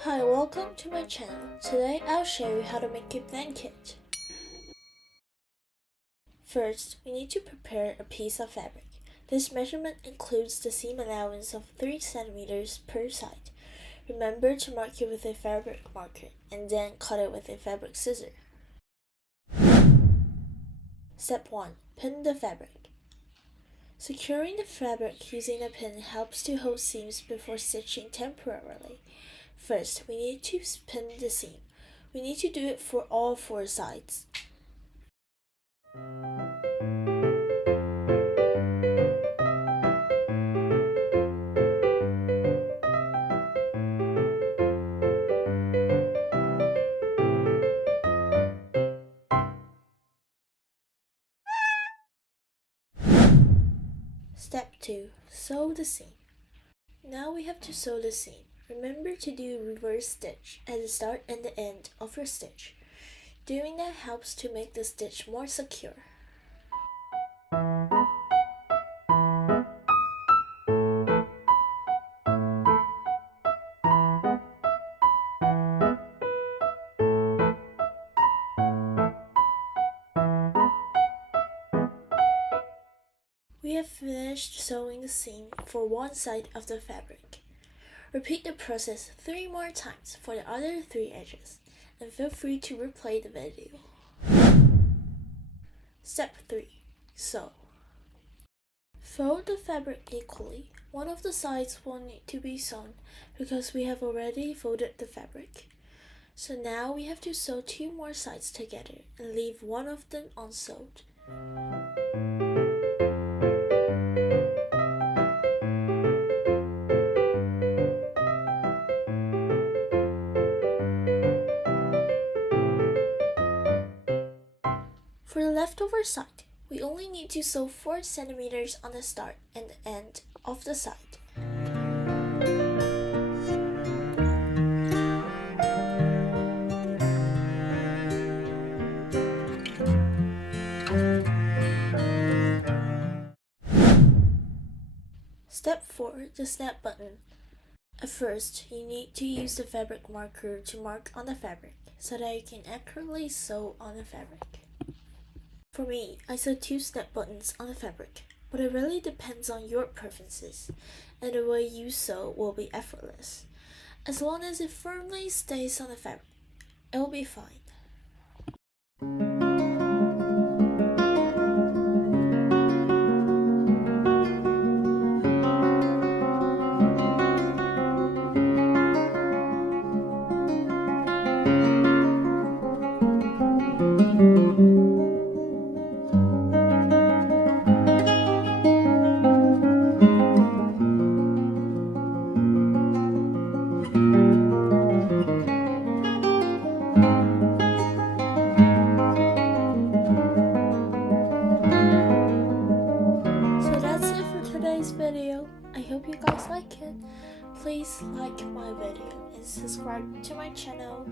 Hi, welcome to my channel. Today I'll show you how to make a blanket. First, we need to prepare a piece of fabric. This measurement includes the seam allowance of 3 cm per side. Remember to mark it with a fabric marker and then cut it with a fabric scissor. Step 1. Pin the fabric. Securing the fabric using a pin helps to hold seams before stitching temporarily. First, we need to pin the seam. We need to do it for all 4 sides. Step 2. Sew the seam. Now we have to sew the seam. Remember to do reverse stitch at the start and the end of your stitch. Doing that helps to make the stitch more secure. We have finished sewing the seam for one side of the fabric. Repeat the process 3 more times for the other 3 edges, and feel free to replay the video. Step 3. Sew. Fold the fabric equally. One of the sides will need to be sewn because we have already folded the fabric. So now we have to sew 2 more sides together and leave one of them unsewed. For the leftover side, we only need to sew 4 cm on the start and the end of the side. Step 4. The snap button. At first, you need to use the fabric marker to mark on the fabric so that you can accurately sew on the fabric. For me, I sew 2 snap buttons on the fabric, but it really depends on your preferences, and the way you sew will be effortless. As long as it firmly stays on the fabric, it will be fine. Today's video. I hope you guys like it. Please like my video and subscribe to my channel.